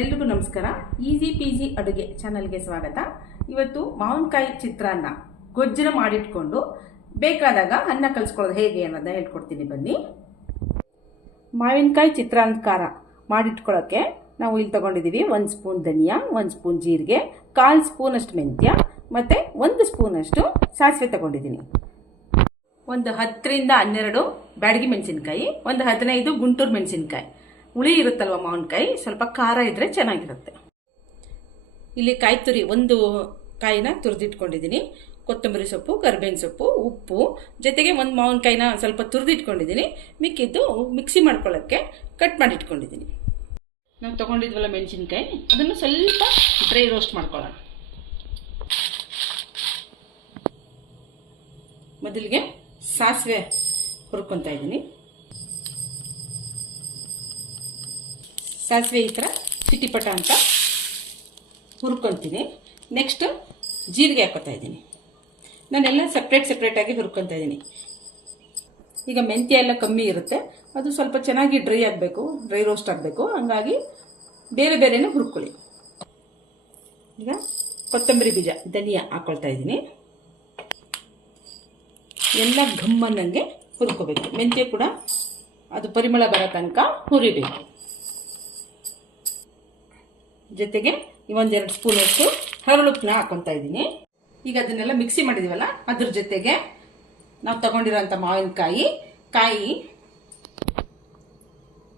ಎಲ್ರಿಗೂ ನಮಸ್ಕಾರ. Easy PG ಅಡುಗೆ ಚಾನಲ್ಗೆ ಸ್ವಾಗತ. ಇವತ್ತು ಮಾವಿನಕಾಯಿ ಚಿತ್ರಾನ್ನ ಗೊಜ್ಜನ ಮಾಡಿಟ್ಕೊಂಡು ಬೇಕಾದಾಗ ಅನ್ನ ಕಲಿಸ್ಕೊಳ್ಳೋದು ಹೇಗೆ ಅನ್ನೋದನ್ನ ಹೇಳ್ಕೊಡ್ತೀನಿ ಬನ್ನಿ. ಮಾವಿನಕಾಯಿ ಚಿತ್ರಾನ್ನ ಖಾರ ಮಾಡಿಟ್ಕೊಳ್ಳೋಕ್ಕೆ ನಾವು ಇಲ್ಲಿ ತಗೊಂಡಿದ್ದೀವಿ ಒಂದು ಸ್ಪೂನ್ ಧನಿಯಾ, ಒಂದು ಸ್ಪೂನ್ ಜೀರಿಗೆ, ಕಾಲು ಸ್ಪೂನಷ್ಟು ಮೆಂತ್ಯ ಮತ್ತು ಒಂದು ಸ್ಪೂನಷ್ಟು ಸಾಸಿವೆ ತಗೊಂಡಿದ್ದೀನಿ. ಒಂದು ಹತ್ತರಿಂದ ಹನ್ನೆರಡು ಬ್ಯಾಡಗಿ ಮೆಣಸಿನ್ಕಾಯಿ, ಒಂದು ಹದಿನೈದು ಗುಂಟೂರು ಮೆಣಸಿನ್ಕಾಯಿ. ಹುಳಿ ಇರುತ್ತಲ್ವ ಮಾವಿನಕಾಯಿ ಸ್ವಲ್ಪ ಖಾರ ಇದ್ರೆ ಚೆನ್ನಾಗಿರುತ್ತೆ. ಇಲ್ಲಿ ಕಾಯಿ ತುರಿ, ಒಂದು ಕಾಯಿನ ತುರಿದಿಟ್ಕೊಂಡಿದ್ದೀನಿ. ಕೊತ್ತಂಬರಿ ಸೊಪ್ಪು, ಕರ್ಬೇವಿನ ಸೊಪ್ಪು, ಉಪ್ಪು, ಜೊತೆಗೆ ಒಂದು ಮಾವಿನಕಾಯಿನ ಸ್ವಲ್ಪ ತುರಿದಿಟ್ಕೊಂಡಿದ್ದೀನಿ. ಮಿಕ್ಕಿದ್ದು ಮಿಕ್ಸಿ ಮಾಡ್ಕೊಳ್ಳೋಕ್ಕೆ ಕಟ್ ಮಾಡಿಟ್ಕೊಂಡಿದ್ದೀನಿ. ನಾವು ತೊಗೊಂಡಿದ್ವಲ್ಲ ಮೆಣಸಿನ್ಕಾಯಿ? ಅದನ್ನು ಸ್ವಲ್ಪ ಡ್ರೈ ರೋಸ್ಟ್ ಮಾಡ್ಕೊಳ್ಳೋಣ. ಮೊದಲಿಗೆ ಸಾಸಿವೆ ಹುರ್ಕೊತಾ ಇದ್ದೀನಿ. ಸಾಸಿವೆ ಈ ಥರ ಚಿಟಿಪಟ ಅಂತ ಹುರ್ಕೊತೀನಿ. ನೆಕ್ಸ್ಟು ಜೀರಿಗೆ ಹಾಕೋತಾ ಇದ್ದೀನಿ. ನಾನೆಲ್ಲ ಸಪ್ರೇಟ್ ಸಪ್ರೇಟಾಗಿ ಹುರ್ಕೊತಾ ಇದ್ದೀನಿ. ಈಗ ಮೆಂತ್ಯ ಎಲ್ಲ ಕಮ್ಮಿ ಇರುತ್ತೆ. ಅದು ಸ್ವಲ್ಪ ಚೆನ್ನಾಗಿ ಡ್ರೈ ಆಗಬೇಕು ಡ್ರೈ ರೋಸ್ಟ್ ಆಗಬೇಕು. ಹಂಗಾಗಿ ಬೇರೆ ಬೇರೆನೇ ಹುರ್ಕೊಳ್ಳಿ. ಈಗ ಕೊತ್ತಂಬರಿ ಬೀಜ, ಧನಿಯಾ ಹಾಕೊಳ್ತಾ ಇದ್ದೀನಿ. ಎಲ್ಲ ಘಮ್ಮನ್ನಂಗೆ ಹುರ್ಕೋಬೇಕು. ಮೆಂತ್ಯ ಕೂಡ ಅದು ಪರಿಮಳ ಬರೋ ತನಕ ಹುರಿಬೇಕು. ಜೊತೆಗೆ ಒಂದೆರಡು ಸ್ಪೂನಷ್ಟು ಹರಳುಪ್ಪನ್ನ ಹಾಕೊತಾ ಇದ್ದೀನಿ. ಈಗ ಅದನ್ನೆಲ್ಲ ಮಿಕ್ಸಿ ಮಾಡಿದೀವಲ್ಲ, ಅದ್ರ ಜೊತೆಗೆ ನಾವು ತಗೊಂಡಿರೋಂಥ ಮಾವಿನಕಾಯಿ, ಕಾಯಿ,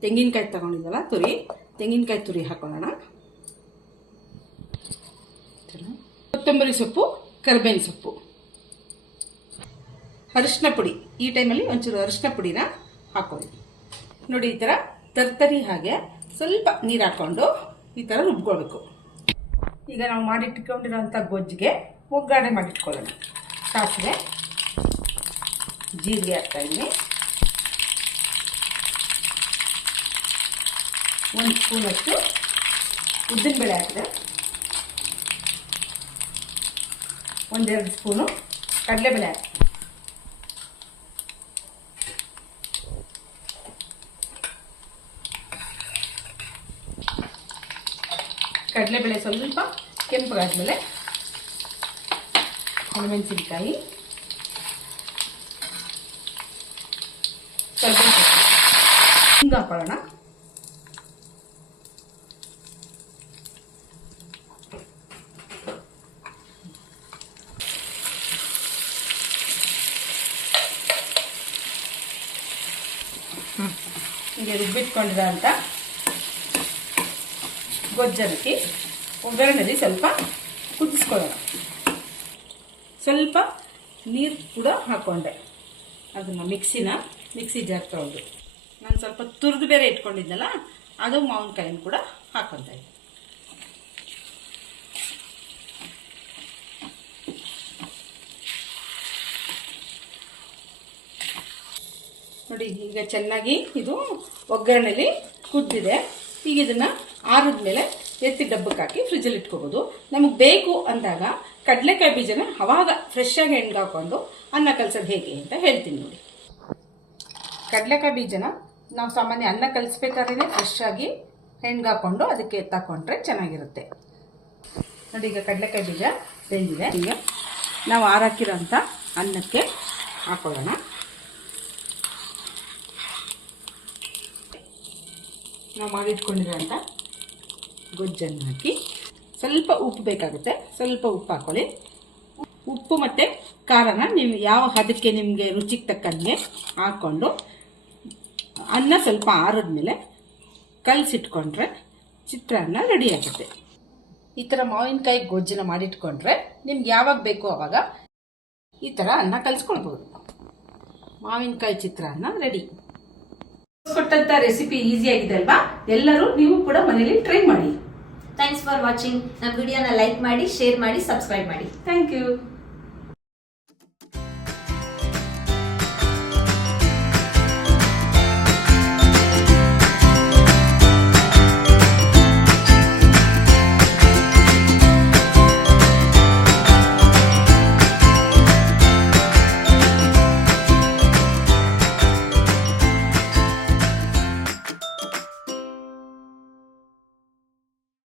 ತೆಂಗಿನಕಾಯಿ ತಗೊಂಡಿದ್ವಲ್ಲ ತುರಿ, ತೆಂಗಿನಕಾಯಿ ತುರಿ ಹಾಕೊಳ್ಳೋಣ. ಕೊತ್ತಂಬರಿ ಸೊಪ್ಪು, ಕರಿಬೇವಿನ ಸೊಪ್ಪು. ಅರಿಶಿನ ಪುಡಿ, ಈ ಟೈಮಲ್ಲಿ ಒಂಚೂರು ಅರಿಶಿನ ಪುಡಿನ ಹಾಕೊಳ್ಳಿ. ನೋಡಿ ಈ ಥರ ತರ್ತರಿ ಹಾಗೆ ಸ್ವಲ್ಪ ನೀರು ಹಾಕ್ಕೊಂಡು ಈ ಥರ ರುಬ್ಕೊಳ್ಬೇಕು. ಈಗ ನಾವು ಮಾಡಿಟ್ಕೊಂಡಿರೋಂಥ ಗೊಜ್ಜಿಗೆ ಒಗ್ಗರಣೆ ಮಾಡಿಟ್ಕೊಳ್ಳೋಣ. ಸಾಸಿವೆ, ಜೀರಿಗೆ ಹಾಕ್ತಾಯಿದ್ದೀನಿ ಒಂದು ಸ್ಪೂನಷ್ಟು ಉದ್ದಿನಬೇಳೆ ಹಾಕಿದೆ. ಒಂದೆರಡು ಸ್ಪೂನು ಕಡಲೆಬೇಳೆ ಹಾಕಿ ಕಡಲೆಬೇಳೆ ಸ್ವಲ್ಪ ಕೆಂಪಗಾದ್ಮೇಲೆ ಒಣಮೆಣಸಿನ್ಕಾಯಿ ಸ್ವಲ್ಪ ಹಿಂಗೆ ಹಾಕೊಳ್ಳೋಣ ಹೀಗೆ ರುಬ್ಬಿಟ್ಕೊಂಡಿರೋ ಅಂತ ಗೊಜ್ಜನಕ್ಕೆ ಒಗ್ಗರಣೆಯಲ್ಲಿ ಸ್ವಲ್ಪ ಕುದಿಸ್ಕೊಳ್ಳೋಣ. ಸ್ವಲ್ಪ ನೀರು ಕೂಡ ಹಾಕ್ಕೊಂಡೆ ಅದನ್ನು ಮಿಕ್ಸಿನ, ಮಿಕ್ಸಿ ಜಾರ್ ತೊಗೊಂಡು ನಾನು ಸ್ವಲ್ಪ ತುರಿದು ಬೇರೆ ಇಟ್ಕೊಂಡಿದ್ದೆನಲ್ಲ ಅದು ಮಾವಿನಕಾಯಿನ ಕೂಡ ಹಾಕ್ಕೊತ ಇದ್ದೆ ನೋಡಿ, ಈಗ ಚೆನ್ನಾಗಿ ಇದು ಒಗ್ಗರಣೆಲಿ ಕುದ್ದಿದೆ. ಈಗ ಇದನ್ನ ಆರಿದ್ಮೇಲೆ ಎತ್ತಿ ಡಬ್ಬಕ್ಕೆ ಹಾಕಿ ಫ್ರಿಜ್ಜಲ್ಲಿ ಇಟ್ಕೋಬಹುದು ನಮಗೆ ಬೇಕು ಅಂದಾಗ ಕಡಲೆಕಾಯಿ ಬೀಜನ ಅವಾಗ ಫ್ರೆಶ್ ಆಗಿ ಹಾಕೊಂಡು ಅನ್ನ ಕಲ್ಸೋದು ಹೇಗೆ ಅಂತ ಹೇಳ್ತೀನಿ ನೋಡಿ. ಕಡಲೆಕಾಯಿ ಬೀಜನ ನಾವು ಸಾಮಾನ್ಯ ಅನ್ನ ಕಲಿಸ್ಬೇಕಾದ್ರೆ ಫ್ರೆಶ್ ಆಗಿ ಹಾಕೊಂಡು ಅದಕ್ಕೆ ಎತ್ತಾಕೊಂಡ್ರೆ ಚೆನ್ನಾಗಿರುತ್ತೆ. ನೋಡಿ ಈಗ ಕಡಲೆಕಾಯಿ ಬೀಜ ಬೆಂದಿದೆ. ಈಗ ನಾವು ಆರಾಕಿರೋಂಥ ಅನ್ನಕ್ಕೆ ಹಾಕೊಳ್ಳೋಣ. ನಾವು ಮಾಡಿಟ್ಕೊಂಡಿರೋಂಥ ಗೊಜ್ಜನ್ನು ಹಾಕಿ ಸ್ವಲ್ಪ ಉಪ್ಪು ಬೇಕಾಗುತ್ತೆ. ಸ್ವಲ್ಪ ಉಪ್ಪು ಹಾಕೊಳ್ಳಿ. ಉಪ್ಪು ಮತ್ತು ಖಾರನ ನೀವು ಯಾವ ಹದಕ್ಕೆ ನಿಮಗೆ ರುಚಿಗೆ ತಕ್ಕಂಗೆ ಹಾಕ್ಕೊಂಡು ಅನ್ನ ಸ್ವಲ್ಪ ಆರಿದ್ಮೇಲೆ ಕಲಸಿಟ್ಕೊಂಡ್ರೆ ಚಿತ್ರಾನ್ನ ರೆಡಿ ಆಗುತ್ತೆ. ಈ ಥರ ಮಾವಿನಕಾಯಿ ಗೊಜ್ಜನ ಮಾಡಿಟ್ಕೊಂಡ್ರೆ ನಿಮ್ಗೆ ಯಾವಾಗ ಬೇಕೋ ಆವಾಗ ಈ ಥರ ಅನ್ನ ಕಲಿಸ್ಕೊಳ್ಬೋದು. ಮಾವಿನಕಾಯಿ ಚಿತ್ರಾನ್ನ ರೆಡಿ ಕೊಟ್ಟಂತ ರೆಸಿಪಿ ಈಸಿ ಆಗಿದೆ ಅಲ್ವಾ? ಎಲ್ಲರೂ ನೀವು ಕೂಡ ಮನೇಲಿ ಟ್ರೈ ಮಾಡಿ. ಥ್ಯಾಂಕ್ಸ್ ಫಾರ್ ವಾಚಿಂಗ್ ನಮ್ಮ ವಿಡಿಯೋನ ಲೈಕ್ ಮಾಡಿ ಶೇರ್ ಮಾಡಿ ಸಬ್ಸ್ಕ್ರೈಬ್ ಮಾಡಿ. Thank you